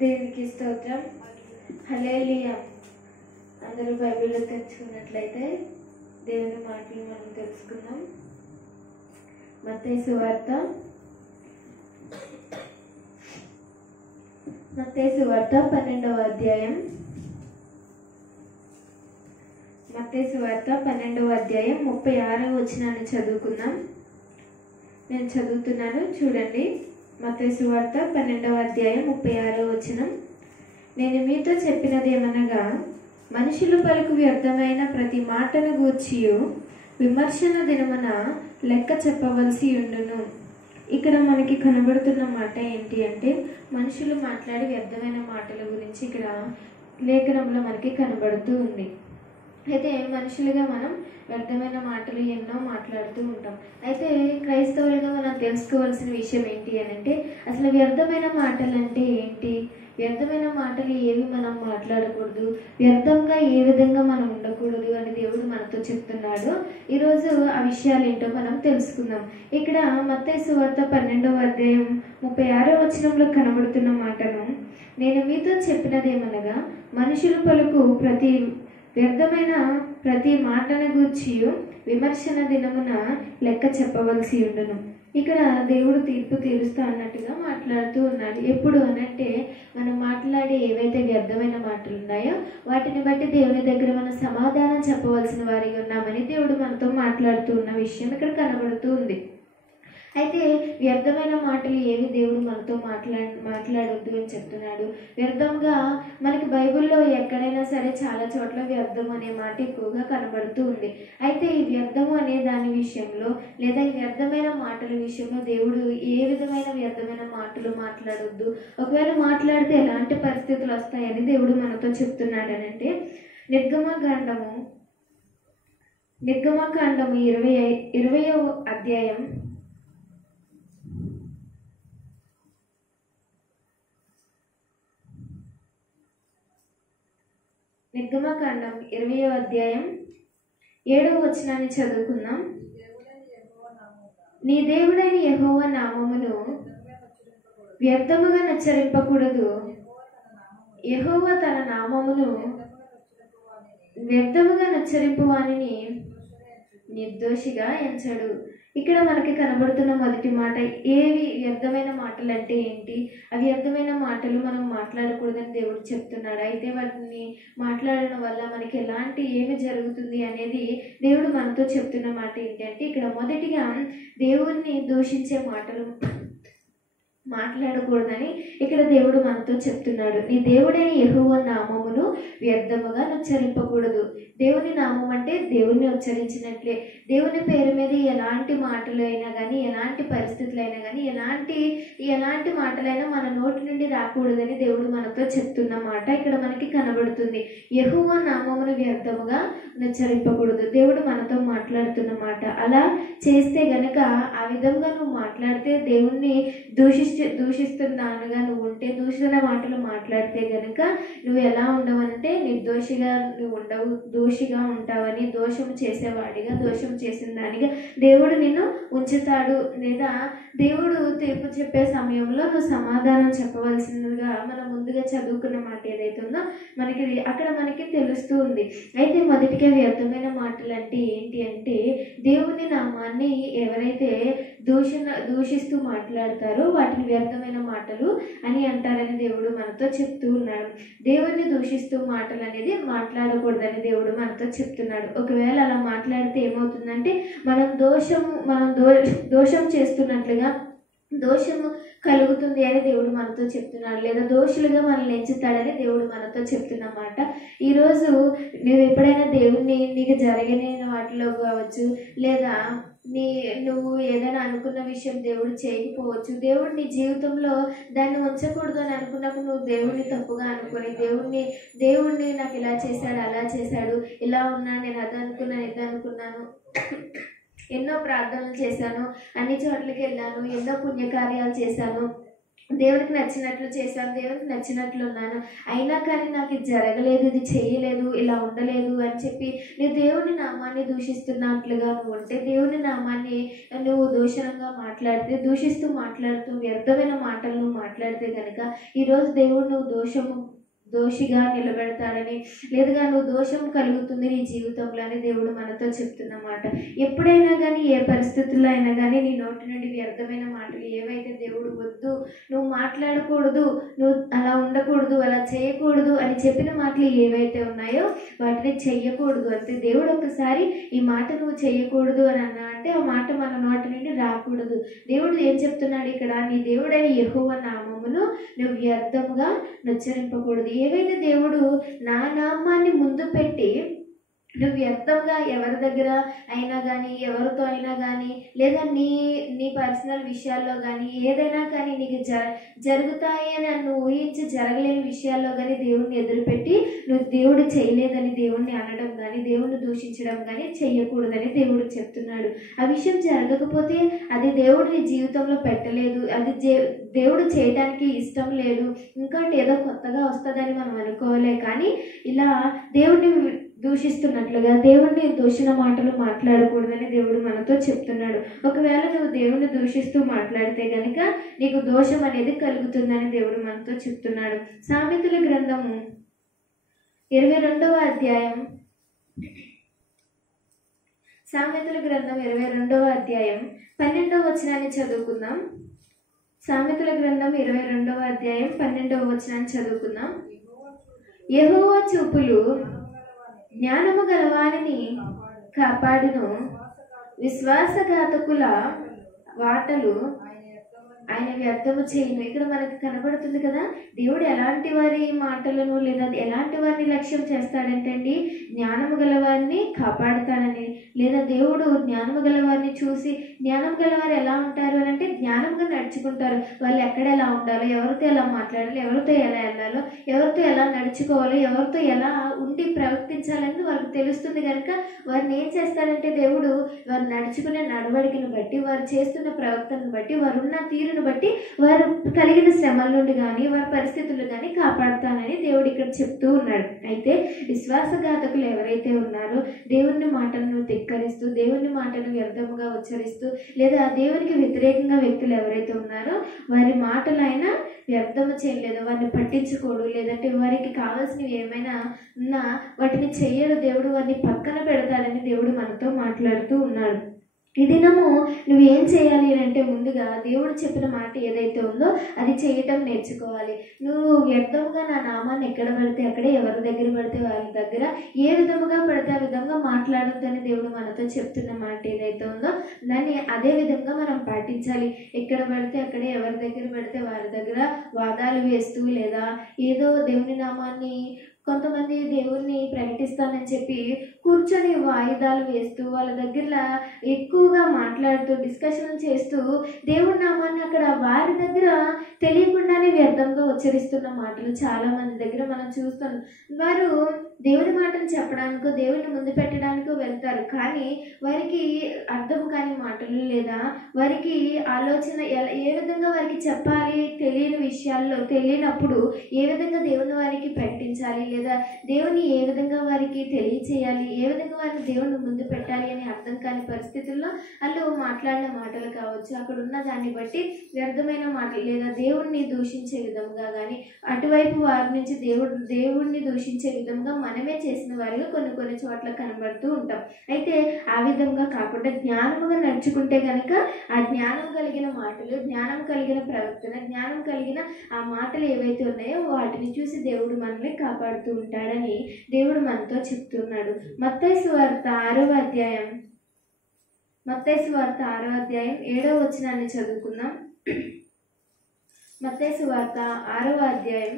దేవునికి స్తోత్రం. హల్లెలూయా. అందరూ బైబిల్లో తెచ్చుకున్నట్లయితే దేవుని మాటలు మనం తెలుసుకుందాం. మత్తయి సువార్త 12వ అధ్యాయం. మత్తయి సువార్త 12వ అధ్యాయం 36వ వచనాన్ని చదువుకుందాం. నేను చదువుతున్నాను, చూడండి. మత్తయి సువార్త 12వ అధ్యాయం 36వ వచనం. నేను మీతో చెప్పినదేమనగా, మనుషులు పలుకు వ్యర్థమైన ప్రతి మాటను గూర్చియు విమర్శన దినమున లెక్క చెప్పవలసి ఉండును. ఇక్కడ మనకి కనబడుతున్న మాట ఏంటి అంటే, మనుషులు మాట్లాడే వ్యర్థమైన మాటల గురించి ఇక్కడ లేఖనంలో మనకి కనబడుతూ ఉంది. అయితే మనుషులుగా మనం వ్యర్థమైన మాటలు ఎన్నో మాట్లాడుతూ ఉంటాం. అయితే క్రైస్తవులుగా మనం తెలుసుకోవాల్సిన విషయం ఏంటి అని అంటే, అసలు వ్యర్థమైన మాటలు అంటే ఏంటి, వ్యర్థమైన మాటలు ఏవి మనం మాట్లాడకూడదు, వ్యర్థంగా ఏ విధంగా మనం ఉండకూడదు అని దేవుడు మనతో చెప్తున్నాడు. ఈరోజు ఆ విషయాలు ఏంటో మనం తెలుసుకుందాం. ఇక్కడ మత్తయి సువార్త 12వ అధ్యాయం 36వ వచనంలో కనబడుతున్న మాటను, నేను మీతో చెప్పినదేమనగా, మనుషులు పలుకు వ్యర్థమైన ప్రతి మాటను గూర్చి విమర్శన దినమున లెక్క చెప్పవలసి ఉండును. ఇక్కడ దేవుడు తీర్పు తీరుస్తా అన్నట్టుగా మాట్లాడుతూ ఉన్నాడు. ఎప్పుడు అనంటే, మనం మాట్లాడే ఏవైతే వ్యర్థమైన మాటలు ఉన్నాయో వాటిని బట్టి దేవుని దగ్గర మనం సమాధానం చెప్పవలసిన వారిగా ఉన్నామని దేవుడు మనతో మాట్లాడుతూ ఉన్న విషయం ఇక్కడ కనబడుతూ ఉంది. అయితే వ్యర్థమైన మాటలు ఏవి దేవుడు మనతో మాట్లాడొద్దు అని చెప్తున్నాడు. వ్యర్థంగా మనకి బైబిల్లో ఎక్కడైనా సరే చాలా చోట్ల వ్యర్థం అనే మాట ఎక్కువగా కనబడుతూ ఉంది. అయితే ఈ వ్యర్థము అనే దాని విషయంలో, లేదా ఈ వ్యర్థమైన మాటల విషయంలో దేవుడు ఏ విధమైన వ్యర్థమైన మాటలు మాట్లాడొద్దు, ఒకవేళ మాట్లాడితే ఎలాంటి పరిస్థితులు వస్తాయని దేవుడు మనతో చెప్తున్నాడు అనంటే, నిర్గమకాండము 20వ అధ్యాయం 20వ అధ్యాయం 7వ వచనాన్ని చదువుకుందాం. నీ దేవుడైన యెహోవా నామమును వ్యర్థముగా నచ్చరింపకూడదు. యెహోవా తన నామమును వ్యర్థముగా నచ్చరింపు వానిని నిర్దోషిగా ఎంచడు. ఇక్కడ మనకి కనబడుతున్న మొదటి మాట, ఏవి వ్యర్థమైన మాటలు అంటే ఏంటి, ఆ వ్యర్థమైన మాటలు మనం మాట్లాడకూడదని దేవుడు చెప్తున్నాడు. అయితే వాటిని మాట్లాడడం వల్ల మనకి ఏమి జరుగుతుంది అనేది దేవుడు మనతో చెప్తున్న మాట ఏంటంటే, ఇక్కడ మొదటిగా దేవుణ్ణి దూషించే మాటలు మాట్లాడకూడదని ఇక్కడ దేవుడు మనతో చెప్తున్నాడు. నీ దేవుడైన యెహోవా నామమును వ్యర్థముగా ఉచ్చరింపకూడదు. దేవుని నామం అంటే దేవుణ్ణి ఉచ్చరించినట్లే. దేవుని పేరు మీద ఎలాంటి మాటలు అయినా కానీ, ఎలాంటి పరిస్థితులైనా కానీ, ఎలాంటి మాటలైనా మన నోటి నుండి రాకూడదని దేవుడు మనతో చెప్తున్న మాట ఇక్కడ మనకి కనబడుతుంది. యెహోవా నామమును వ్యర్థముగా ఉచ్చరింపకూడదు, దేవుడు మనతో మాట్లాడుతున్న మాట. అలా చేస్తే గనక, ఆ విధంగా నువ్వు మాట్లాడితే, దేవుణ్ణి దూషిస్తున్నానుగా నువ్వు ఉంటే, దూషణ మాటలు మాట్లాడితే గనుక నువ్వు ఎలా ఉండవంటే నిర్దోషిగా నువ్వు ఉండవు, దోషిగా ఉంటావని, దోషం చేసేవాడిగా, దోషం చేసిన దానిగా దేవుడు నిన్ను ఉంచుతాడు. లేదా దేవుడు తీర్పు చెప్పే సమయంలో నువ్వు సమాధానం చెప్పవలసిందిగా మనం ముందుగా చదువుకున్న మాట ఏదైతే ఉందో అక్కడ మనకి తెలుస్తూ ఉంది. అయితే మొదటిగా వ్యర్థమైన మాటలు అంటే ఏంటి అంటే, దేవుని నామాన్ని ఎవరైతే దూషిస్తూ మాట్లాడతారో వాటిని వ్యర్థమైన మాటలు అని అంటారని దేవుడు మనతో చెప్తూ ఉన్నాడు. దేవుణ్ణి దూషిస్తూ మాటలు అనేది మాట్లాడకూడదని దేవుడు మనతో చెప్తున్నాడు. ఒకవేళ అలా మాట్లాడితే ఏమవుతుందంటే, మనం దోషం చేస్తున్నట్లుగా దోషము కలుగుతుంది అని దేవుడు మనతో చెప్తున్నాడు. లేదా దోషులుగా మనల్ని ఎంచుతాడని దేవుడు మనతో చెప్తున్నమాట. ఈరోజు నువ్వు ఎప్పుడైనా దేవుణ్ణి నీకు జరిగిన వాటిలో కావచ్చు, లేదా నువ్వు ఏదైనా అనుకున్న విషయం దేవుడు చేయకపోవచ్చు, దేవుడు నీ జీవితంలో దాన్ని ఉంచకూడదు అని అనుకున్నప్పుడు నువ్వు దేవుడిని తప్పుగా అనుకుని, దేవుడిని నాకు ఇలా చేశాడు, అలా చేశాడు, ఇలా ఉన్నాను, నేను అది అనుకున్నాను, ఇది అనుకున్నాను, ఎన్నో ప్రార్థనలు చేశాను, అన్ని చోట్లకి వెళ్ళాను, ఎన్నో పుణ్యకార్యాలు చేశాను, దేవునికి నచ్చినట్లు చేశాను, దేవునికి నచ్చినట్లు ఉన్నాను, అయినా కానీ నాకు ఇది జరగలేదు, ఇది చేయలేదు, ఇలా ఉండలేదు అని చెప్పి నీ దేవుని నామాన్ని దూషిస్తున్నట్లుగా నువ్వు ఉంటే, దేవుని నామాన్ని నువ్వు దూషణంగా మాట్లాడితే, దూషిస్తూ మాట్లాడుతూ వ్యర్థమైన మాటలను మాట్లాడితే కనుక ఈరోజు దేవుడు నువ్వు దోషిగా నిలబెడతాడని, లేదుగా నువ్వు దోషం కలుగుతుంది నీ జీవితంలో అని దేవుడు మనతో చెప్తున్నమాట. ఎప్పుడైనా కానీ ఏ పరిస్థితుల్లో అయినా కానీ నీ నోటి నుండి వ్యర్థమైన మాటలు ఏవైతే దేవుడు వద్దు, నువ్వు మాట్లాడకూడదు, నువ్వు అలా ఉండకూడదు, అలా చేయకూడదు అని చెప్పిన మాటలు ఏవైతే ఉన్నాయో వాటిని చెయ్యకూడదు అంటే, దేవుడు ఒకసారి ఈ మాట నువ్వు చెయ్యకూడదు అని అన్నా అంటే ఆ మాట మన నోటి నుండి రాకూడదు. దేవుడు ఏం చెప్తున్నాడు ఇక్కడ, నీ దేవుడైన యెహోవా నామమును నువ్వు వ్యర్థముగా నచ్చరింపకూడదు. ఏవైతే దేవుడు నా నామాన్ని ముందు పెట్టి నువ్వు వ్యర్థంగా ఎవరి దగ్గర అయినా కానీ, ఎవరితో అయినా కానీ, లేదా నీ పర్సనల్ విషయాల్లో కానీ, ఏదైనా కానీ నీకు జరుగుతాయి అని నువ్వు ఊహించి జరగలేని విషయాల్లో కానీ దేవుడిని ఎదురుపెట్టి నువ్వు దేవుడు చేయలేదని దేవుణ్ణి అనడం కానీ, దేవుణ్ణి దూషించడం కానీ చెయ్యకూడదని దేవుడు చెప్తున్నాడు. ఆ విషయం జరగకపోతే అది దేవుడు నీ జీవితంలో పెట్టలేదు, అది దేవుడు చేయడానికి ఇష్టం లేదు, ఇంకోటి ఏదో కొత్తగా వస్తుందని మనం అనుకోలే. కానీ ఇలా దేవుడిని దూషిస్తున్నట్లుగా దేవుడిని దూషణ మాటలు మాట్లాడకూడదని దేవుడు మనతో చెప్తున్నాడు. ఒకవేళ నువ్వు దేవుడిని దూషిస్తూ మాట్లాడితే గనుక నీకు దోషం అనేది కలుగుతుందని దేవుడు మనతో చెప్తున్నాడు. సామెతల గ్రంథము 22వ అధ్యాయం, సామెతల గ్రంథం 22వ అధ్యాయం 12వ వచనాన్ని చదువుకుందాం. సామెతల గ్రంథం 22వ అధ్యాయం 12వ వచనాన్ని చదువుకుందాం. యెహోవా చూపులు జ్ఞానము గలవారిని కాపాడును, విశ్వాసఘాతకుల వాటలు ఆయన వ్యర్థము చేయను. ఇక్కడ మనకు కనబడుతుంది కదా, దేవుడు ఎలాంటి వారి మాటలను లేదా ఎలాంటి వారిని లక్ష్యం చేస్తాడంటే అండి, జ్ఞానము గలవారిని కాపాడుతాడని. లేదా దేవుడు జ్ఞానము గలవారిని చూసి, జ్ఞానం గలవారు ఎలా ఉంటారు అని అంటే జ్ఞానంగా నడుచుకుంటారు. వాళ్ళు ఎక్కడ ఎలా ఉండాలో, ఎవరితో ఎలా మాట్లాడాలో, ఎవరితో ఎలా వెళ్ళాలో, ఎవరితో ఎలా నడుచుకోవాలో, ఎవరితో ఎలా ఉండి ప్రవర్తించాలని వాళ్ళకి తెలుస్తుంది కనుక వారిని ఏం చేస్తాడంటే దేవుడు వారు నడుచుకునే నడవడికను బట్టి, వారు చేస్తున్న ప్రవర్తనను బట్టి, వారున్న తీరును బట్టి, వారు కలిగిన శ్రమల నుండి కానీ వారి పరిస్థితులు కానీ కాపాడుతానని దేవుడు ఇక్కడ చెప్తూ ఉన్నాడు. అయితే విశ్వాసఘాతకులు ఎవరైతే ఉన్నారో, దేవుని మాటలను ధిక్కరిస్తూ, దేవుని మాటను వ్యర్థముగా ఉచ్చరిస్తూ, లేదా దేవునికి వ్యతిరేకంగా వ్యక్తులు ఎవరైతే ఉన్నారో వారి మాటలు అయినా వ్యర్థము చేయలేదు, వారిని పట్టించుకోడు, లేదంటే వారికి కావాల్సినవి ఏమైనా ఉన్నా వాటిని చెయ్యడు, దేవుడు వారిని పక్కన పెడతాడని దేవుడు మనతో మాట్లాడుతూ ఉన్నాడు. ఈ దినము నువ్వు ఏం చేయాలి అంటే, ముందుగా దేవుడు చెప్పిన మాట ఏదైతే ఉందో అది చేయటం నేర్చుకోవాలి. నువ్వు వ్యర్థముగా నా నామాన్ని ఎక్కడ పడితే అక్కడే, ఎవరి దగ్గర పడితే వారి దగ్గర, ఏ విధముగా పడితే ఆ విధంగా మాట్లాడొద్దని దేవుడు మనతో చెప్తున్న మాట ఏదైతే ఉందో దాన్ని అదే విధంగా మనం పాటించాలి. ఎక్కడ పడితే అక్కడే, ఎవరి దగ్గర పడితే వారి దగ్గర వాదాలు వేస్తూ, లేదా ఏదో దేవుని నామాన్ని, కొంతమంది దేవుణ్ణి ప్రకటిస్తానని చెప్పి కూర్చొని వాయిదాలు వేస్తూ, వాళ్ళ దగ్గర ఎక్కువగా మాట్లాడుతూ, డిస్కషన్ చేస్తూ దేవుడి నామాన్ని అక్కడ వారి దగ్గర తెలియకుండానే వ్యర్థంగా ఉచ్చరిస్తున్న మాటలు చాలా మంది దగ్గర మనం చూస్తున్నాం. వారు దేవుని మాటలు చెప్పడానికో, దేవుని ముందు పెట్టడానికో వెళ్తారు, కానీ వారికి అర్థం కాని మాటలు, లేదా వారికి ఆలోచన ఏ విధంగా వారికి చెప్పాలి తెలియని విషయాల్లో, తెలియనప్పుడు ఏ విధంగా దేవుని వారికి ప్రకటించాలి, లేదా దేవుని ఏ విధంగా వారికి తెలియచేయాలి, ఏ విధంగా వారిని దేవుని ముందు పెట్టాలి అని అర్థం కాని పరిస్థితుల్లో వాళ్ళు మాట్లాడిన మాటలు కావచ్చు, అక్కడ ఉన్న దాన్ని బట్టి వ్యర్థమైన మాటలు, లేదా దేవుణ్ణి దూషించే విధంగా కానీ, అటువైపు వారి నుంచి దేవుణ్ణి దూషించే విధంగా మనమే చేసిన వారిగా కొన్ని చోట్ల కనబడుతూ ఉంటాం. అయితే ఆ విధంగా కాకుండా జ్ఞానముగా నడుచుకుంటే కనుక ఆ జ్ఞానం కలిగిన మాటలు, జ్ఞానం కలిగిన ప్రవర్తన, జ్ఞానం కలిగిన ఆ మాటలు ఏవైతే ఉన్నాయో వాటిని చూసి దేవుడు మనల్ని కాపాడుతూ ఉంటాడని దేవుడు మనతో చెప్తున్నాడు. మత్తయి సువార్త 6వ అధ్యాయం 7వ వచనాన్ని చదువుకుందాం. మత్తయి సువార్త 6వ అధ్యాయం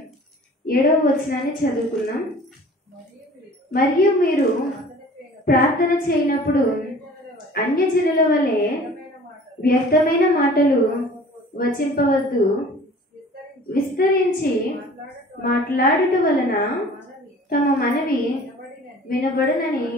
7వ వచనాన్ని చదువుకుందాం. మరియు మీరు ప్రార్థన చేయనప్పుడు అన్యజనుల వలె వ్యర్థమైన మాటలు వచింపవద్దు, విస్తరించి మాట్లాడుట వలన తమ మనవి వినబడునని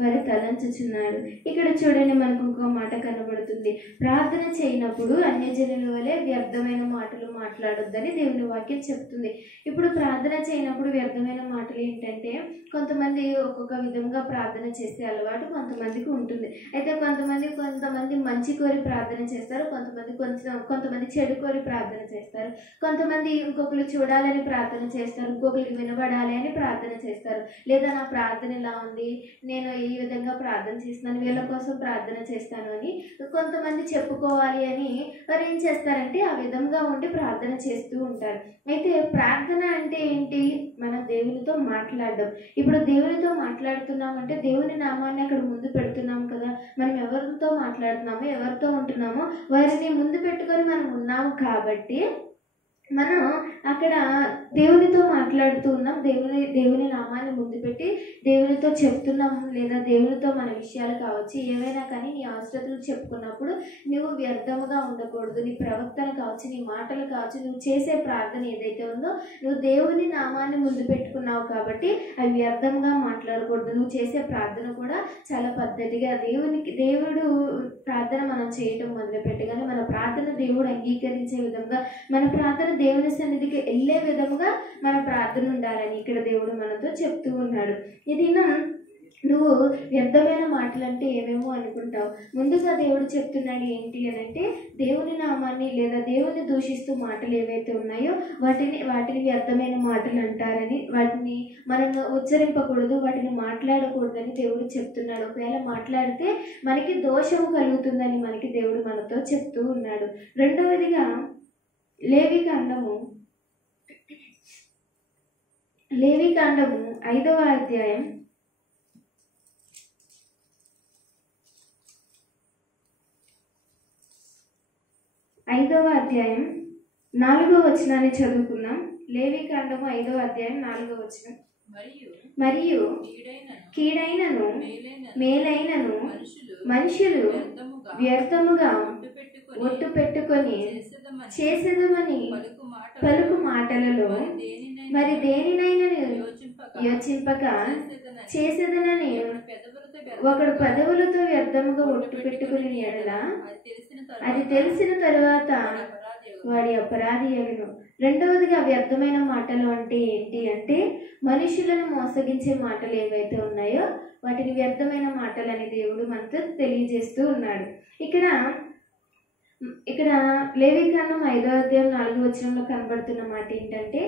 వారు తలంచుచున్నారు. ఇక్కడ చూడండి, మనకు ఇంకో మాట కనబడుతుంది. ప్రార్థన చేయనప్పుడు అన్యజనుల వలె వ్యర్థమైన మాటలు మాట్లాడొద్దని దేవుని వాక్యం చెప్తుంది. ఇప్పుడు ప్రార్థన చేయనప్పుడు వ్యర్థమైన మాటలు ఏంటంటే, కొంతమంది ఒక్కొక్క విధంగా ప్రార్థన చేసే అలవాటు కొంతమందికి ఉంటుంది. అయితే కొంతమంది మంచి కోరి ప్రార్థన చేస్తారు, కొంతమంది చెడు కోరి ప్రార్థన చేస్తారు, కొంతమంది ఇంకొకరు చూడాలని ప్రార్థన చేస్తారు, ఇంకొకరికి వినబడాలి అని ప్రార్థన చేస్తారు. లేదా నా ప్రార్థన ఇలా ఉంది, నేను ఈ విధంగా ప్రార్థన చేస్తున్నాను, వీళ్ళ కోసం ప్రార్థన చేస్తాను అని కొంతమంది చెప్పుకోవాలి అని వారు ఏం చేస్తారంటే ఆ విధంగా ఉండి ప్రార్థన చేస్తూ ఉంటారు. అయితే ప్రార్థన అంటే ఏంటి? మనం దేవునితో మాట్లాడడం. ఇప్పుడు దేవునితో మాట్లాడుతున్నామంటే దేవుని నామాన్ని అక్కడ ముందు పెడుతున్నాం కదా. మనం ఎవరితో మాట్లాడుతున్నామో, ఎవరితో ఉంటున్నామో వారిని ముందు పెట్టుకొని మనం ఉన్నాము కాబట్టి మనం అక్కడ దేవునితో మాట్లాడుతూ ఉన్నాం. దేవుని నామాన్ని ముందు పెట్టి దేవునితో చెప్తున్నాము. లేదా దేవునితో మన విషయాలు కావచ్చు, ఏవైనా కానీ నీ అవసరతలు చెప్పుకున్నప్పుడు నువ్వు వ్యర్థముగా ఉండకూడదు. నీ ప్రవర్తన కావచ్చు, నీ మాటలు కావచ్చు, నువ్వు చేసే ప్రార్థన ఏదైతే ఉందో నువ్వు దేవుని నామాన్ని ముందు పెట్టుకున్నావు కాబట్టి అవి వ్యర్థంగా మాట్లాడకూడదు. నువ్వు చేసే ప్రార్థన కూడా చాలా పద్ధతిగా దేవుడు ప్రార్థన మనం చేయటం మొదలుపెట్టగానే మన ప్రార్థన దేవుడు అంగీకరించే విధంగా, మన ప్రార్థన దేవుని సన్నిధికి వెళ్ళే విధముగా మన ప్రార్థన ఉండాలని ఇక్కడ దేవుడు మనతో చెప్తూ ఉన్నాడు. ఇది నువ్వు వ్యర్థమైన మాటలు అంటే ఏమేమో అనుకుంటావు. ముందుగా దేవుడు చెప్తున్నాడు ఏంటి అని అంటే, దేవుని నామాన్ని లేదా దేవుని దూషిస్తూ మాటలు ఏవైతే ఉన్నాయో వాటిని వ్యర్థమైన మాటలు అంటారని, వాటిని మనం ఉచ్చరింపకూడదు, వాటిని మాట్లాడకూడదని దేవుడు చెప్తున్నాడు. ఒకవేళ మాట్లాడితే మనకి దోషము కలుగుతుందని మనకి దేవుడు మనతో చెప్తూ ఉన్నాడు. రెండవదిగా లేవికాండము 5వ అధ్యాయం 4వ వచనాన్ని చదువుకుందాం. లేవికాండము 5వ అధ్యాయం 4వ వచనం. మరియు కీడైనను మేలైనను మనుషులు వ్యర్థముగా ఒట్టు పెట్టుకొని చేసేదమని పలుకు మాటలలో మరి దేనినైనా యోచింపక చేసేదనని ఒకడు పెదవులతో వ్యర్థముగా ఒట్టు పెట్టుకుని ఎడల అది తెలిసిన తరువాత వాడి అపరాధి అగును. రెండవదిగా వ్యర్థమైన మాటలు అంటే ఏంటి అంటే, మనుషులను మోసగించే మాటలు ఏవైతే ఉన్నాయో వాటిని వ్యర్థమైన మాటలు అని దేవుడు మనతో తెలియజేస్తూ ఉన్నాడు. ఇక్కడ లేవికాండం 5వ అధ్యాయం 4వ వచనంలో కనబడుతున్న మాట ఏంటంటే,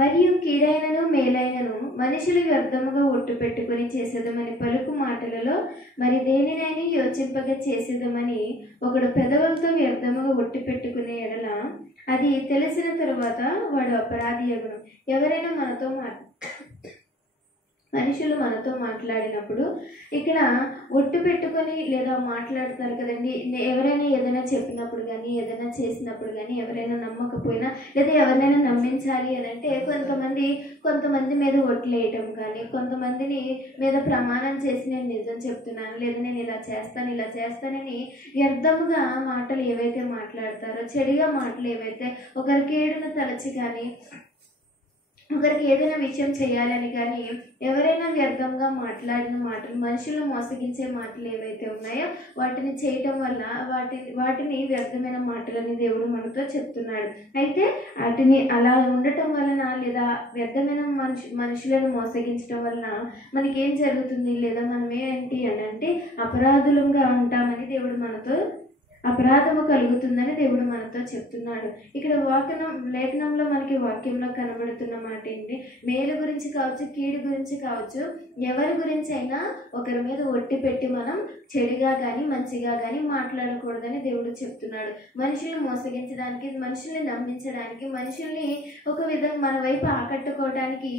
మరియు కీడైనను మేలైనను మనుషులు వ్యర్థముగా ఒట్టు పెట్టుకుని చేసేదమని పలుకు మాటలలో మరి దేనినైనా యోచింపగా చేసేదమని ఒకడు పెదవులతో వ్యర్థముగా ఒట్టు పెట్టుకునే ఎడల అది తెలిసిన తరువాత వాడు అపరాధి అగును. ఎవరైనా మనుషులు మనతో మాట్లాడినప్పుడు ఇక్కడ ఒట్టు పెట్టుకొని లేదా మాట్లాడుతారు కదండి. ఎవరైనా ఏదైనా చెప్పినప్పుడు కానీ, ఏదైనా చేసినప్పుడు కానీ, ఎవరైనా నమ్మకపోయినా లేదా ఎవరినైనా నమ్మించాలి అని అంటే కొంతమంది మీద ఒట్లు వేయటం కానీ, కొంతమందిని మీద ప్రమాణం చేసి నేను నిజం చెప్తున్నాను లేదా నేను ఇలా చేస్తానని వ్యర్థముగా మాటలు ఏవైతే మాట్లాడతారో, చెడుగా మాటలు ఏవైతే ఒకరికి ఏడును తలచి కానీ, ఒకరికి ఏదైనా విషయం చేయాలని కానీ ఎవరైనా వ్యర్థంగా మాట్లాడిన మాటలు, మనుషులు మోసగించే మాటలు ఏవైతే ఉన్నాయో వాటిని చేయటం వల్ల వాటిని వ్యర్థమైన మాటలని దేవుడు మనతో చెప్తున్నాడు. అయితే వాటిని అలా ఉండటం వలన లేదా వ్యర్థమైన మనుషులను మోసగించడం వలన మనకేం జరుగుతుంది, లేదా మనం ఏంటి అని అంటే అపరాధులుగా ఉంటామని దేవుడు మనతో, అపరాధము కలుగుతుందని దేవుడు మనతో చెప్తున్నాడు. ఇక్కడ లేఖనంలో మనకి వాక్యంలో కనబడుతున్న మాట ఏంటి, మేలు గురించి కావచ్చు, కీడు గురించి కావచ్చు, ఎవరి గురించి అయినా ఒకరి మీద ఒట్టి పెట్టి మనం చెడుగా కానీ మంచిగా కానీ మాట్లాడకూడదని దేవుడు చెప్తున్నాడు. మనుషుల్ని మోసగించడానికి, మనుషుల్ని నమ్మించడానికి, మనుషుల్ని ఒక విధంగా మన వైపు ఆకట్టుకోవడానికి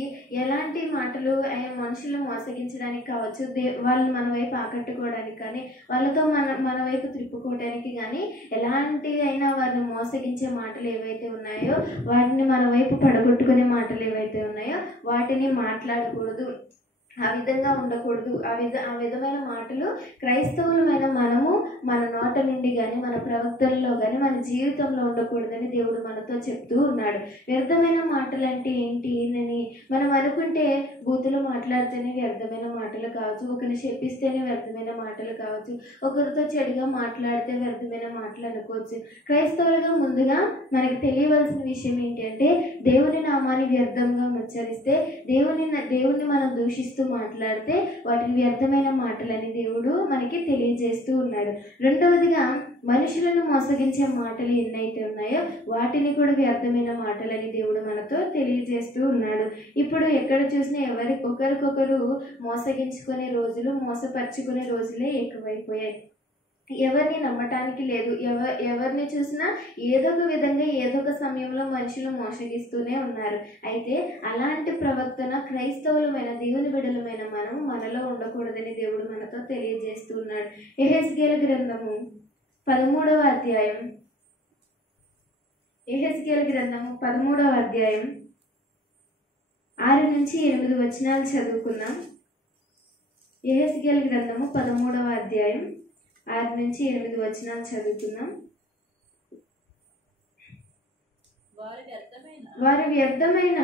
ఎలాంటి మాటలు మనుషుల్ని మోసగించడానికి కావచ్చు, వాళ్ళని మన వైపు ఆకట్టుకోవడానికి కానీ, వాళ్ళతో మన వైపు త్రిప్పుకోవడానికి కానీ ఎలాంటి అయినా వారిని మోసగించే మాటలు ఏవైతే ఉన్నాయో, వాటిని మన వైపు పడగొట్టుకునే మాటలు ఏవైతే ఉన్నాయో వాటిని మాట్లాడకూడదు. ఆ విధంగా ఉండకూడదు. ఆ విధమైన మాటలు క్రైస్తవులమైన మనము మన నోట నుండి కానీ మన ప్రవక్తల్లో కానీ మన జీవితంలో ఉండకూడదని దేవుడు మనతో చెప్తూ ఉన్నాడు. వ్యర్థమైన మాటలు అంటే ఏంటి అని మనం అనుకుంటే బూతులు మాట్లాడితేనే వ్యర్థమైన మాటలు కావచ్చు, ఒకరిని చెప్పిస్తేనే వ్యర్థమైన మాటలు కావచ్చు, ఒకరితో చెడుగా మాట్లాడితే వ్యర్థమైన మాటలు అనుకోవచ్చు. క్రైస్తవులుగా ముందుగా మనకి తెలియవలసిన విషయం ఏంటి అంటే దేవుని నామాన్ని వ్యర్థంగా ఉచ్చరిస్తే, దేవుని మనం దూషిస్తూ మాట్లాడితే వాటిని వ్యర్థమైన మాటలని దేవుడు మనకి తెలియజేస్తూ ఉన్నాడు. రెండవదిగా మనుషులను మోసగించే మాటలు ఎన్నైతే ఉన్నాయో వాటిని కూడా వ్యర్థమైన మాటలని దేవుడు మనతో తెలియజేస్తూ ఉన్నాడు. ఇప్పుడు ఎక్కడ చూసినా ఒకరికొకరు మోసగించుకునే రోజులు, మోసపరుచుకునే రోజులే ఎక్కువైపోయాయి. ఎవరిని నమ్మటానికి లేదు. ఎవరిని చూసినా ఏదో ఒక విధంగా ఏదో ఒక సమయంలో మనుషులు మోసగిస్తూనే ఉన్నారు. అయితే అలాంటి ప్రవర్తన క్రైస్తవులమైన దేవుని బిడ్డలమైన మనలో ఉండకూడదని దేవుడు మనతో తెలియజేస్తూ ఉన్నాడు. యెహెజ్కేలు గ్రంథము 13వ అధ్యాయం 6 నుంచి 8 వచనాలు చదువుకుందాం. యెహెజ్కేలు గ్రంథము 13వ అధ్యాయం 6 నుంచి 8 వచనాలు చదువుకుందాం. వారి వ్యర్థమైన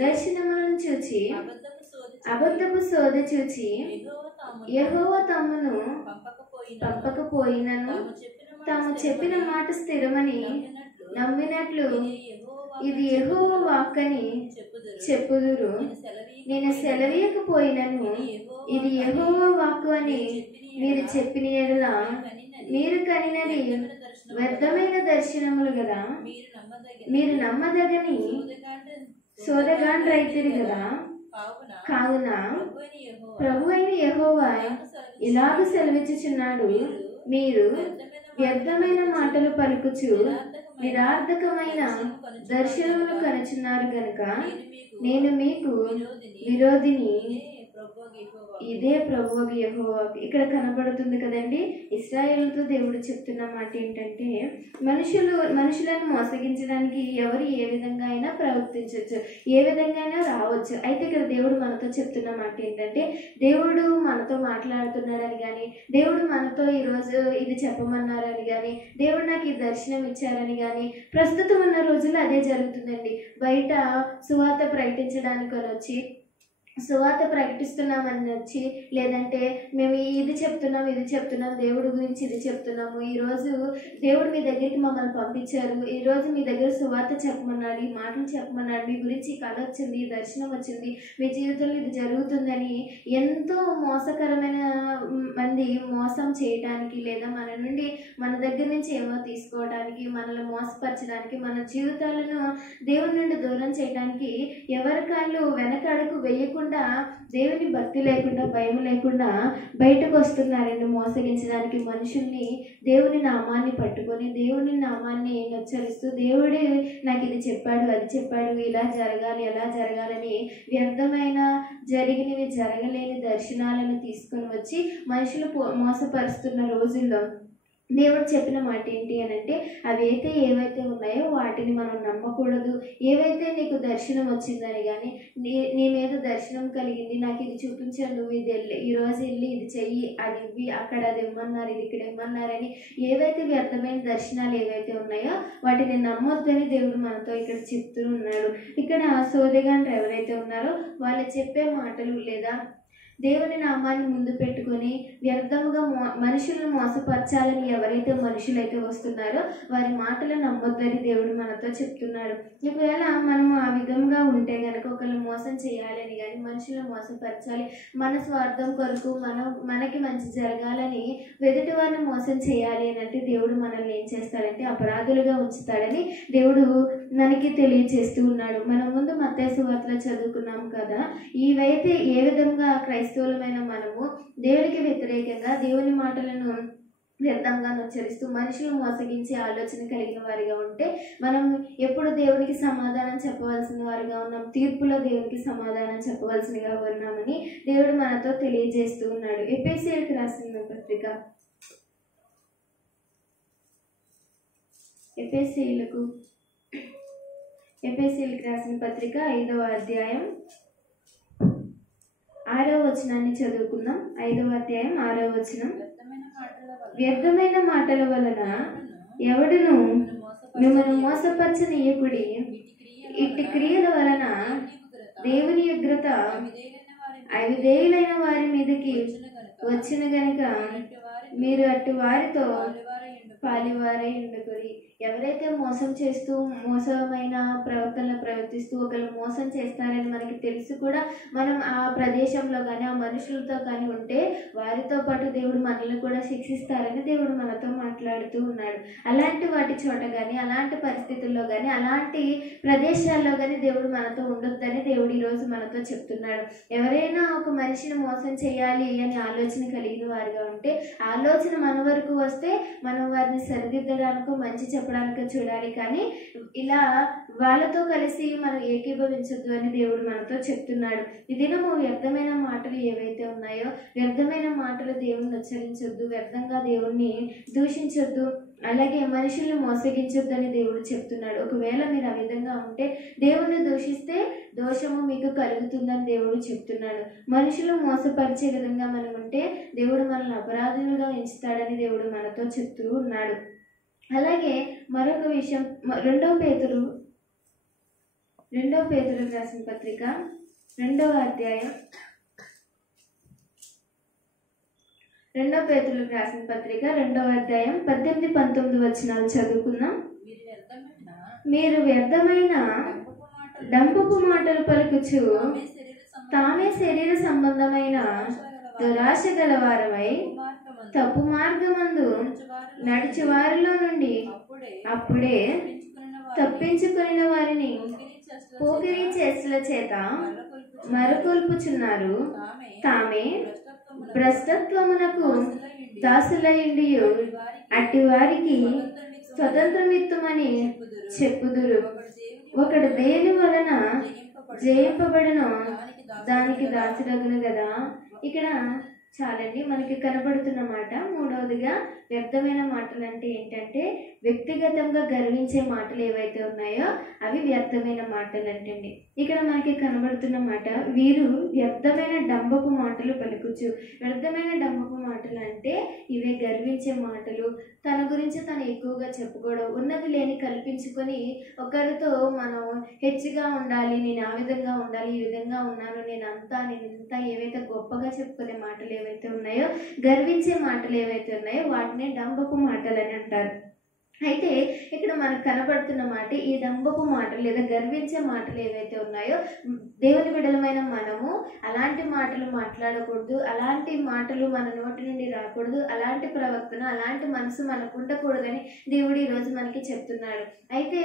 దర్శనములను చూచి అబద్ధపు సోద చూచి యెహోవా తమను పంపకపోయినను తాము చెప్పిన మాట స్థిరమని నమ్మినట్లు ఇది యెహోవా వాక్కని చెప్పుదురు. నేను సెలవీయకపోయినను ఇది యెహోవా వాక్కు అని మీరు చెప్పిన యెడల మీరు కనినది వ్యర్థమైన దర్శనములు కదా, మీరు నమ్మదగని సోదగాండ్రైతిరి కదా. కావున ప్రభువైన యెహోవా ఇలాగ సెలవిచ్చుచున్నాడు, మీరు వ్యర్థమైన మాటలు పలుకుచు నిరార్థకమైన దర్శనములు కనుచున్నారు గనుక నేను మీకు విరోధిని, ఇదే ప్రభువు యెహోవా. ఇక్కడ కనబడుతుంది కదండి, ఇశ్రాయేలుతో దేవుడు చెప్తున్న మాట ఏంటంటే మనుషులను మోసగించడానికి ఎవరు ఏ విధంగా అయినా ప్రవర్తించవచ్చు, ఏ విధంగా అయినా రావచ్చు. అయితే ఇక్కడ దేవుడు మనతో చెప్తున్న మాట ఏంటంటే దేవుడు మనతో మాట్లాడుతున్నాడని కానీ, దేవుడు మనతో ఈరోజు ఇది చెప్పమన్నారని కానీ, దేవుడు నాకు ఈ దర్శనం ఇచ్చారని కానీ ప్రస్తుతం ఉన్న రోజుల్లో అదే జరుగుతుందండి. బయట సువార్త ప్రకటించడానికి వచ్చి సువార్త ప్రకటిస్తున్నామని వచ్చి, లేదంటే మేము ఇది చెప్తున్నాం దేవుడి గురించి ఇది చెప్తున్నాము, ఈరోజు దేవుడు మీ దగ్గరికి మమ్మల్ని పంపించారు, ఈరోజు మీ దగ్గర సువార్త చెప్పమన్నాడు, ఈ మాటలు చెప్పమన్నాడు, మీ గురించి కళ వచ్చింది, దర్శనం వచ్చింది, మీ జీవితంలో ఇది జరుగుతుందని ఎంతో మోసకరమైన మంది మోసం చేయడానికి, లేదా మన దగ్గర నుంచి ఏమో తీసుకోవడానికి, మనల్ని మోసపరచడానికి, మన జీవితాలను దేవుని నుండి దూరం చేయడానికి ఎవరి కాళ్ళు వెనకడుగు వేయకుండా, దేవుని భక్తి లేకుండా, భయం లేకుండా బయటకు వస్తున్నారండి మోసగించడానికి. మనుషుల్ని దేవుని నామాన్ని పట్టుకొని దేవుని నామాన్ని ఉచ్చరిస్తూ దేవుడే నాకు ఇది చెప్పాడు, అది చెప్పాడు, ఇలా జరగాలి, ఎలా జరగాలని వ్యర్థమైన జరిగినవి జరగలేని దర్శనాలను తీసుకొని వచ్చి మనుషులు మోసపరుస్తున్న రోజుల్లో దేవుడు చెప్పిన మాట ఏంటి అని అంటే, అవి ఏవైతే ఉన్నాయో వాటిని మనం నమ్మకూడదు. ఏవైతే నీకు దర్శనం వచ్చిందని కానీ, నీ మీద దర్శనం కలిగింది, నాకు ఇది చూపించాను, నువ్వు ఇది ఈరోజు వెళ్ళి ఇది చెయ్యి, అది ఇవ్వి, అక్కడ అది ఇమ్మన్నారు, ఇది ఇక్కడ ఇమ్మన్నారని ఏవైతే వ్యర్థమైన దర్శనాలు ఏవైతే ఉన్నాయో వాటిని నమ్మొద్దని దేవుడు మనతో ఇక్కడ చెప్తూ ఉన్నాడు. ఇక్కడ సోదెగాండ్రు ఎవరైతే ఉన్నారో వాళ్ళు చెప్పే మాటలు లేదా దేవుని నామాన్ని ముందు పెట్టుకొని వ్యర్థముగా మనుషులను మోసపరచాలని ఎవరైతే మనుషులైతే వస్తున్నారో వారి మాటలు నమ్మొద్దని దేవుడు మనతో చెప్తున్నాడు. ఒకవేళ మనం ఆ విధంగా ఉంటే కనుక, ఒకళ్ళు మోసం చేయాలని కానీ, మనుషులను మోసపరచాలి, మన స్వార్థం కొరకు మనకి మంచి జరగాలని ఎదుటి వారిని మోసం చేయాలి అని అంటే దేవుడు మనల్ని ఏం చేస్తాడంటే అపరాధులుగా ఉంచుతాడని దేవుడు మనకి తెలియజేస్తూ ఉన్నాడు. మనం ముందు మత్తయి సువార్తలో చదువుకున్నాం కదా, ఇవైతే ఏ విధంగా క్రైస్తవులమైన మనము దేవునికి వ్యతిరేకంగా దేవుని మాటలను వ్యర్థంగా ఉచ్చరిస్తూ మనుషులు మోసగించే ఆలోచన కలిగిన వారిగా ఉంటే మనం ఎప్పుడు దేవునికి సమాధానం చెప్పవలసిన వారిగా ఉన్నాం, తీర్పులో దేవునికి సమాధానం చెప్పవలసినగా ఉన్నామని దేవుడు మనతో తెలియజేస్తూ ఉన్నాడు. ఎఫెసీయులకు రాసిన పత్రిక, ఎఫెసీయులకు రాసిన పత్రిక 5వ అధ్యాయం 6వ వచనాన్ని చదువుకుందాం. 5వ అధ్యాయం 6వ వచనం. వ్యర్థమైన మాటల వలన ఎవడును మిమ్మల్ని మోసపరచనీయకుడి, ఇట్టి క్రియల వలన దేవుని ఉగ్రత అవిధేయులైన వారి మీదకి వచ్చిన గనుక మీరు అటు వారితో పాలివారై ఉండకూరి. ఎవరైతే మోసం చేస్తూ మోసమైన ప్రవర్తనలు ప్రవర్తిస్తూ ఒకళ్ళు మోసం చేస్తారని మనకి తెలిసి కూడా మనం ఆ ప్రదేశంలో కానీ ఆ మనుషులతో కానీ ఉంటే వారితో పాటు దేవుడు మనల్ని కూడా శిక్షిస్తారని దేవుడు మనతో మాట్లాడుతూ ఉన్నాడు. అలాంటి వాటి చోట కానీ అలాంటి పరిస్థితుల్లో కానీ అలాంటి ప్రదేశాల్లో కానీ దేవుడు మనతో ఉండొద్దని దేవుడు ఈరోజు మనతో చెప్తున్నాడు. ఎవరైనా ఒక మనిషిని మోసం చేయాలి అని ఆలోచన కలిగిన వారుగా ఉంటే ఆలోచన మన వరకు వస్తే మనం వారిని సరిదిద్దడానికి మంచి చెప్పడానికి చూడాలి, కానీ ఇలా వాళ్ళతో కలిసి మనం ఏకీభవించొద్దు అని దేవుడు మనతో చెప్తున్నాడు. ఈ దినము వ్యర్థమైన మాటలు ఏవైతే ఉన్నాయో వ్యర్థమైన మాటలు దేవుణ్ణి ఉచ్చరించొద్దు, వ్యర్థంగా దేవుణ్ణి దూషించొద్దు, అలాగే మనుషుల్ని మోసగించొద్దు అని దేవుడు చెప్తున్నాడు. ఒకవేళ మీరు ఆ విధంగా ఉంటే దేవుణ్ణి దూషిస్తే దోషము మీకు కలుగుతుందని దేవుడు చెప్తున్నాడు. మనుషులు మోసపరిచే విధంగా మనం ఉంటే దేవుడు మనల్ని అపరాధులుగా ఎంచుతాడని దేవుడు మనతో చెప్తూ ఉన్నాడు. అలాగే మరొక విషయం, రెండవ పేతురు రాసిన పత్రిక 2వ అధ్యాయం 2 పేతురులకు రాసిన పత్రిక 2వ అధ్యాయం 18-19 వచనాలు చదువుకుందాం. మీరు వ్యర్థమైన డంబపు మాటలు పలుకుచు తామే శరీర సంబంధమైన దురాశ గలవారమై తప్పు మార్గమందు నడిచి వారిలో నుండి అప్పుడే తప్పించుకున్న వారిని పోకిరీ చేష్టల చేత మరకొల్పుచున్నారు. తామే భ్రష్టత్వమునకు దాసులయుండియు అట్టి వారికి స్వతంత్రమిత్తుమని చెప్పుదురు. ఒకడు దేని వలన జయింపబడునో దానికి దాసుడగును కదా. ఇక్కడ చాలండి, మనకి కనబడుతున్న మాట. మూడవదిగా వ్యర్థమైన మాటలు అంటే ఏంటంటే వ్యక్తిగతంగా గర్వించే మాటలు ఏవైతే ఉన్నాయో అవి వ్యర్థమైన మాటలు అంటండి. ఇక్కడ మనకి కనబడుతున్న మాట, వీరు వ్యర్థమైన డంబపు మాటలు పలుకుచు. వ్యర్థమైన డంబపు మాటలు అంటే ఇవే గర్వించే మాటలు, తన గురించి తను ఎక్కువగా చెప్పుకోవడం, ఉన్నది లేని కల్పించుకొని ఒకరితో మనం హెచ్చుగా ఉండాలి, నేను ఆ విధంగా ఉండాలి, ఈ విధంగా ఉన్నాను, నేను ఇంత ఏవైతే గొప్పగా చెప్పుకునే మాటలు ఏవైతే ఉన్నాయో, గర్వించే మాటలు ఏవైతే ఉన్నాయో వాటిని డంబపు మాటలు అని అంటారు. అయితే ఇక్కడ మనకు కనబడుతున్న మాట ఈ డంబపు మాటలు లేదా గర్వించే మాటలు ఏవైతే ఉన్నాయో దేవుని బిడ్డలమైన మనము అలాంటి మాటలు మాట్లాడకూడదు, అలాంటి మాటలు మన నోటి నుండి రాకూడదు, అలాంటి ప్రవర్తన అలాంటి మనసు మనకు ఉండకూడదని దేవుడు ఈరోజు మనకి చెప్తున్నాడు. అయితే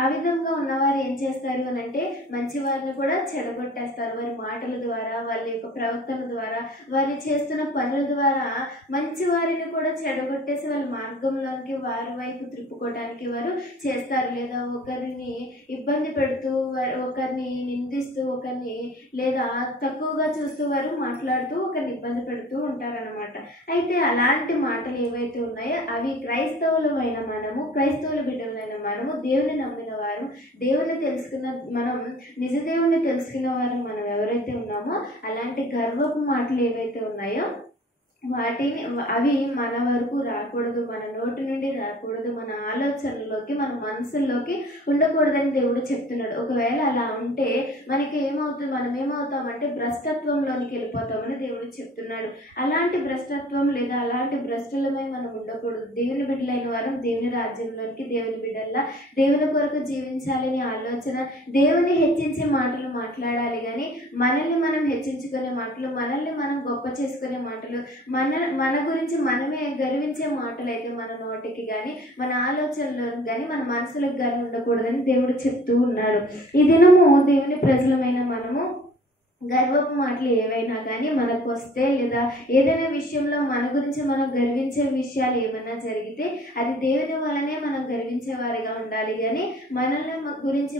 ఆ విధంగా ఉన్నవారు ఏం చేస్తారు అని అంటే మంచి వారిని కూడా చెడగొట్టేస్తారు. వారి మాటల ద్వారా, వాళ్ళ యొక్క ప్రవర్తన ద్వారా, వారు చేస్తున్న పనుల ద్వారా మంచి వారిని కూడా చెడగొట్టేసి వాళ్ళ మార్గంలోనికి వారి వైపు త్రిప్పుకోవడానికి వారు చేస్తారు. లేదా ఒకరిని ఇబ్బంది పెడుతూ, ఒకరిని నిందిస్తూ, ఒకరిని లేదా తక్కువగా చూస్తూ వారు మాట్లాడుతూ ఒకరిని ఇబ్బంది పెడుతూ ఉంటారన్నమాట. అయితే అలాంటి మాటలు ఏవైతే ఉన్నాయో అవి క్రైస్తవులమైన మనము, క్రైస్తవుల బిడ్డలైన మనము, దేవుని నమ్మిన వారు, దేవుని తెలుసుకున్న మనం, నిజ దేవుని తెలుసుకున్న వారు మనం ఎవరైతే ఉన్నామో అలాంటి గర్వపు మాటలు ఏవైతే ఉన్నాయో అవి మన వరకు రాకూడదు, మన నోటి నుండి రాకూడదు, మన ఆలోచనలోకి, మన మనసుల్లోకి ఉండకూడదని దేవుడు చెప్తున్నాడు. ఒకవేళ అలా ఉంటే మనకి ఏమవుతుంది, మనం ఏమవుతామంటే భ్రష్టత్వంలోనికి వెళ్ళిపోతామని దేవుడు చెప్తున్నాడు. అలాంటి భ్రష్టత్వం లేదా అలాంటి భ్రష్టులమై మనం ఉండకూడదు. దేవుని బిడ్డలైన వారు దేవుని రాజ్యంలోనికి, దేవుని బిడ్డల్లా దేవుని కొరకు జీవించాలని ఆలోచన, దేవుని హెచ్చించే మాటలు మాట్లాడాలి, కానీ మనల్ని మనం హెచ్చించుకునే మాటలు, మనల్ని మనం గొప్ప చేసుకునే మాటలు, మన గురించి మనమే గర్వించే మాటలు అయితే మన నోటికి కానీ, మన ఆలోచనలకు కానీ, మన మనసులకు కానీ ఉండకూడదని దేవుడు చెప్తూ ఉన్నాడు. ఈ దినము దేవుని ప్రజలమైన మనము గర్వపు మాటలు ఏవైనా కానీ మనకు వస్తే, లేదా ఏదైనా విషయంలో మన గురించి మనం గర్వించే విషయాలు ఏమైనా జరిగితే అది దేవుని వల్లనే మనం గర్వించే వారిగా ఉండాలి, కానీ మనల్ని గురించి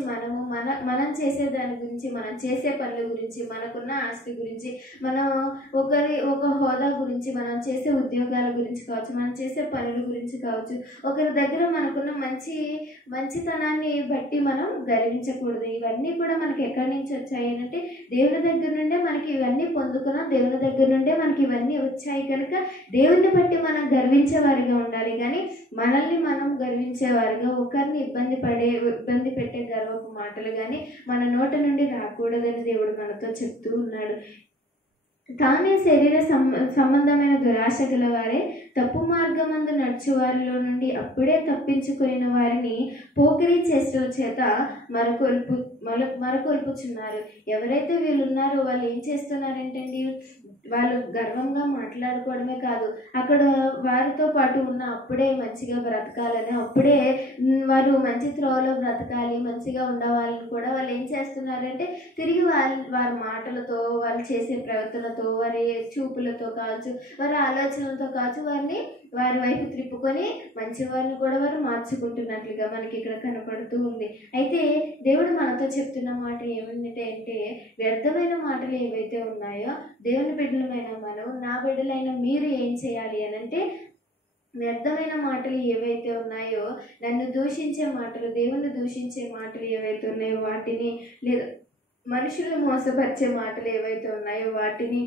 మనం చేసే దాని గురించి, మనం చేసే పనుల గురించి, మనకున్న ఆస్తి గురించి, మనం ఒక హోదా గురించి, మనం చేసే ఉద్యోగాల గురించి కావచ్చు, మనం చేసే పనుల గురించి కావచ్చు, ఒకరి దగ్గర మనకున్న మంచితనాన్ని బట్టి మనం గర్వించకూడదు. ఇవన్నీ కూడా మనకి ఎక్కడి నుంచి వచ్చాయి అంటే దేవుని దగ్గర నుండే మనకి ఇవన్నీ పొందుకున్నాం, దేవుని దగ్గర నుండే మనకి ఇవన్నీ వచ్చాయి కనుక దేవుని బట్టి మనం గర్వించే వారిగా ఉండాలి. కానీ మనల్ని మనం గర్వించే వారిగా, ఒకరిని ఇబ్బంది పెట్టే గర్వపు మాటలు కానీ మన నోటి నుండి రాకూడదని దేవుడు మనతో చెప్తూ ఉన్నాడు. తానే శరీర సంబంధమైన దురాశ గలవారే తప్పు మార్గమందు నడుచు వారిలో నుండి అప్పుడే తప్పించుకున్న వారిని పోకిరీ చేష్టల చేత మరకొల్పుచున్నారు. ఎవరైతే వీళ్ళు ఉన్నారో వాళ్ళు ఏం చేస్తున్నారంటండి, వాళ్ళు గర్వంగా మాట్లాడుకోవడమే కాదు, అక్కడ వారితో పాటు ఉన్న అప్పుడే మంచిగా బ్రతకాలని, అప్పుడే వారు మంచి త్రోవలో బ్రతకాలి, మంచిగా ఉండవాలని కూడా వాళ్ళు ఏం చేస్తున్నారంటే తిరిగి వారి మాటలతో, వాళ్ళు చేసే ప్రవర్తనతో, వారి చూపులతో కావచ్చు, వారి ఆలోచనలతో కావచ్చు, వారి వైపు త్రిప్పుకొని మంచి వారిని కూడా వారు మార్చుకుంటున్నట్లుగా మనకి ఇక్కడ కనపడుతూ ఉంది. అయితే దేవుడు మనతో చెప్తున్న మాట ఏమిటంటే, వ్యర్థమైన మాటలు ఏవైతే ఉన్నాయో దేవుని బిడ్డలమైన మనం, నా బిడ్డలైన మీరు ఏం చేయాలి అని అంటే, వ్యర్థమైన మాటలు ఏవైతే ఉన్నాయో, నన్ను దూషించే మాటలు, దేవుని దూషించే మాటలు ఏవైతే ఉన్నాయో వాటిని, లేదా మనుషులు మోసపరిచే మాటలు ఏవైతే ఉన్నాయో వాటిని,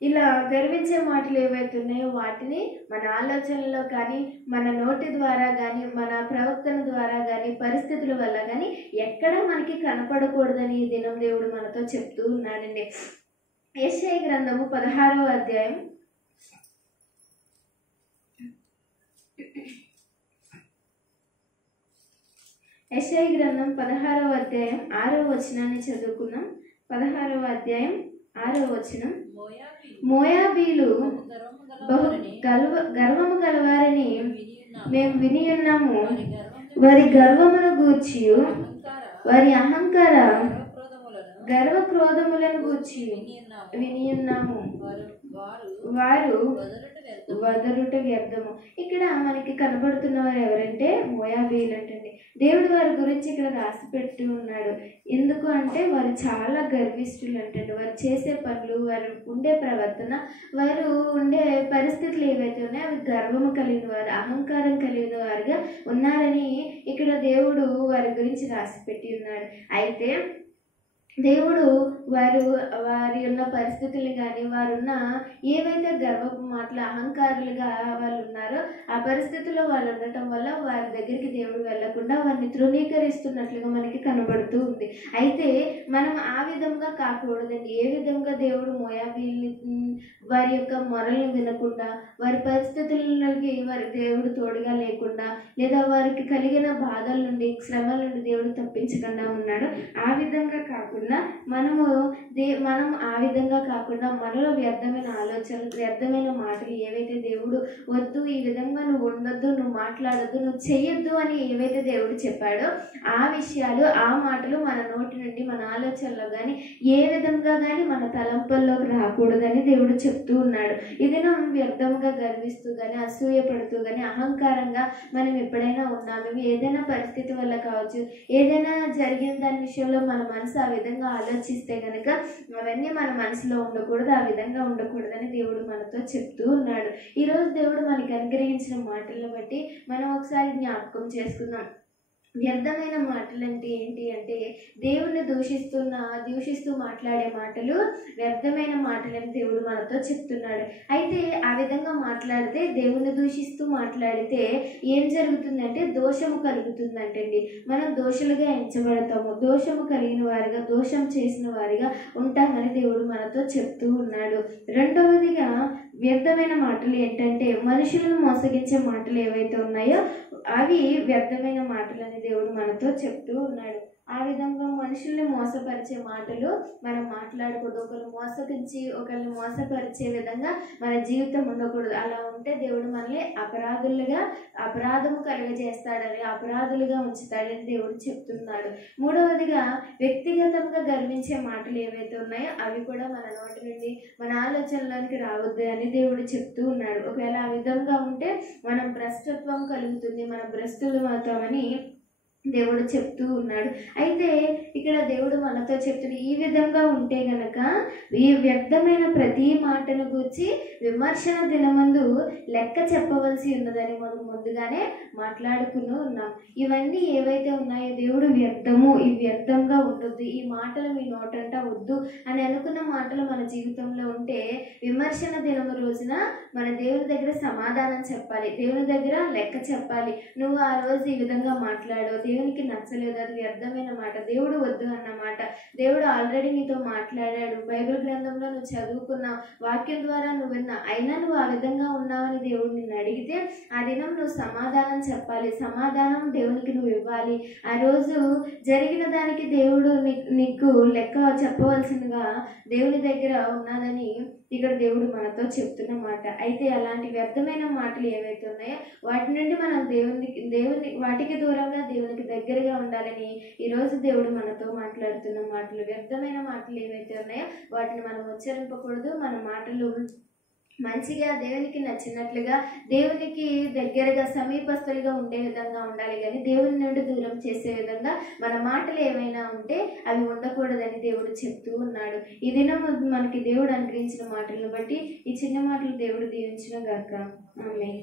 ఇలా గర్వించే మాటలు ఏవైతే ఉన్నాయో వాటిని మన ఆలోచనలో కానీ, మన నోటి ద్వారా కానీ, మన ప్రవర్తన ద్వారా కానీ, పరిస్థితుల వల్ల కానీ ఎక్కడ మనకి కనపడకూడదని ఈ దినం దేవుడు మనతో చెప్తూ ఉన్నాడండి. యెషయా గ్రంథము 16వ అధ్యాయం యెషయా గ్రంథం 16వ అధ్యాయం 6వ వచనాన్ని చదువుకున్నాం. 16వ అధ్యాయం 6వ వచనం, మోయాబీలు బహు గర్వము గలవారని మేము విని ఉన్నాము, వారి గర్వమును గూర్చి, వారి అహంకార గర్వ క్రోధములను గూర్చి విని ఉన్నాము, వారు వదరుట వ్యర్థము. ఇక్కడ మనకి కనబడుతున్న వారు ఎవరంటే మోయాబీలు అంటండి. దేవుడు వారి గురించి ఇక్కడ రాసి పెట్టి ఉన్నాడు. ఎందుకు అంటే వారు చాలా గర్విష్ఠులు అంటండి. వారు చేసే పనులు, వారు ఉండే ప్రవర్తన, వారు ఉండే పరిస్థితులు ఏవైతే ఉన్నాయో అవి గర్వము కలిగిన వారు, అహంకారం కలిగిన వారుగా ఉన్నారని ఇక్కడ దేవుడు వారి గురించి రాసి పెట్టి ఉన్నాడు. అయితే దేవుడు వారి ఉన్న పరిస్థితులు కానీ, వారున్న ఏవైతే గర్వపు మాటలు, అహంకారులుగా వాళ్ళు ఉన్నారో ఆ పరిస్థితుల్లో వాళ్ళు ఉండటం వల్ల వారి దగ్గరికి దేవుడు వెళ్లకుండా వారిని తృణీకరిస్తున్నట్లుగా మనకి కనబడుతూ ఉంది. అయితే మనం ఆ విధంగా కాకూడదండి. ఏ విధంగా దేవుడు మోయాబీల్ని వారి యొక్క మొరలను వినకుండా, వారి పరిస్థితులకి వారి దేవుడు తోడుగా లేకుండా, లేదా వారికి కలిగిన బాధల నుండి, శ్రమల నుండి దేవుడు తప్పించకుండా ఉన్నాడు. ఆ విధంగా కాకుండా మనం ఆ విధంగా కాకుండా మనలో వ్యర్థమైన ఆలోచనలు, వ్యర్థమైన మాటలు ఏవైతే దేవుడు వద్దు, ఈ విధంగా నువ్వు ఉండొద్దు, నువ్వు మాట్లాడొద్దు, నువ్వు చెయ్యొద్దు అని ఏవైతే దేవుడు చెప్పాడో ఆ విషయాలు, ఆ మాటలు మన నోటి నుండి, మన ఆలోచనలో కానీ ఏ విధంగా కానీ మన తలంపుల్లోకి రాకూడదని దేవుడు చెప్తూ ఉన్నాడు. ఇది వ్యర్థంగా గర్విస్తూ కానీ, అసూయపడుతూ కానీ, అహంకారంగా మనం ఎప్పుడైనా ఉన్నాము, ఏదైనా పరిస్థితి వల్ల కావచ్చు, ఏదైనా జరిగిన దాని విషయంలో మన మనసు ఆ విధంగా ఆలోచిస్తే కనుక అవన్నీ మన మనసులో ఉండకూడదు, ఆ విధంగా ఉండకూడదని దేవుడు మనతో చెప్తూ ఉన్నాడు. ఈరోజు దేవుడు మనకి అనుగ్రహించిన మాటలను బట్టి మనం ఒకసారి జ్ఞాపకం చేసుకుందాం. వ్యర్థమైన మాటలు అంటే ఏంటి అంటే, దేవుణ్ణి దూషిస్తూ మాట్లాడే మాటలు వ్యర్థమైన మాటలని దేవుడు మనతో చెప్తున్నాడు. అయితే ఆ విధంగా మాట్లాడితే, దేవుణ్ణి దూషిస్తూ మాట్లాడితే ఏం జరుగుతుందంటే దోషము కలుగుతుందంటండి. మనం దోషులుగా ఎంచబడతాము, దోషము కలిగిన వారిగా, దోషం చేసిన వారిగా ఉంటామని దేవుడు మనతో చెప్తూ ఉన్నాడు. రెండవదిగా వ్యర్థమైన మాటలు ఏంటంటే, మనుషులను మోసగించే మాటలు ఏవైతే ఉన్నాయో అవి వ్యర్థమైన మాటలని దేవుడు మనతో చెప్తూ ఉన్నాడు. ఆ విధంగా మనుషుల్ని మోసపరిచే మాటలు మనం మాట్లాడకూడదు. ఒకరిని మోసపరిచే విధంగా మన జీవితం ఉండకూడదు. అలా ఉంటే దేవుడు మనల్ని అపరాధము కలుగజేస్తాడని, అపరాధులుగా ఉంచుతాడని దేవుడు చెప్తున్నాడు. మూడవదిగా వ్యక్తిగతంగా గర్వించే మాటలు ఏవైతే ఉన్నాయో అవి కూడా మన నోటి నుండి, మన ఆలోచనలోనికి రావద్దు అని దేవుడు చెప్తూ ఉన్నాడు. ఒకవేళ ఆ విధంగా ఉంటే మనం భ్రష్టత్వం కలుగుతుంది, మన భ్రష్టులు అవుతామని దేవుడు చెప్తూ ఉన్నాడు. అయితే ఇక్కడ దేవుడు మనతో చెప్తున్న ఈ విధంగా ఉంటే గనక ఈ వ్యర్థమైన ప్రతి మాటను గురించి విమర్శన దినమందు లెక్క చెప్పవలసి ఉన్నదని మనం ముందుగానే మాట్లాడుకుని ఉన్నాం. ఇవన్నీ ఏవైతే ఉన్నాయో దేవుడు వ్యర్థము, ఈ వ్యర్థంగా ఉండొద్దు, ఈ మాటలు మీ నోటంట వద్దు అని అనుకున్న మాటలు మన జీవితంలో ఉంటే విమర్శన దినము రోజున మన దేవుని దగ్గర సమాధానం చెప్పాలి, దేవుని దగ్గర లెక్క చెప్పాలి. నువ్వు ఆ రోజు ఈ విధంగా మాట్లాడు, దేవునికి నచ్చలేదు, అది వ్యర్థమైన మాట, దేవుడు వద్దు అన్నమాట. దేవుడు ఆల్రెడీ నీతో మాట్లాడాడు, బైబిల్ గ్రంథంలో నువ్వు చదువుకున్నావు, వాక్యం ద్వారా నువ్వు విన్నా, అయినా నువ్వు ఆ విధంగా ఉన్నావని దేవుడు నిన్ను అడిగితే ఆ దినం నువ్వు సమాధానం చెప్పాలి, సమాధానం దేవునికి నువ్వు ఇవ్వాలి. ఆ రోజు జరిగిన దానికి దేవుడు నీకు లెక్క చెప్పవలసిందిగా దేవుని దగ్గర ఉన్నదని ఇక్కడ దేవుడు మనతో చెప్తున్న మాట. అయితే అలాంటి వ్యర్థమైన మాటలు ఏవైతే ఉన్నాయో వాటి నుండి మనం దేవుని వాటికి దూరంగా దేవునికి దగ్గరగా ఉండాలని ఈరోజు దేవుడు మనతో మాట్లాడుతున్న మాటలు. వ్యర్థమైన మాటలు ఏవైతే ఉన్నాయో వాటిని మనం ఉచ్చరింపకూడదు. మన మాటలు మంచిగా దేవునికి నచ్చినట్లుగా దేవునికి దగ్గరగా సమీపస్తులుగా ఉండే విధంగా ఉండాలి, కానీ దేవుని నుండి దూరం చేసే విధంగా మన మాటలు ఏమైనా ఉంటే అవి ఉండకూడదని దేవుడు చెప్తూ ఉన్నాడు. ఈ దినం మనకి దేవుడు అనుగ్రహించిన మాటలను బట్టి ఈ చిన్న మాటలు దేవుడు దీవించిన గాక. ఆమేన్.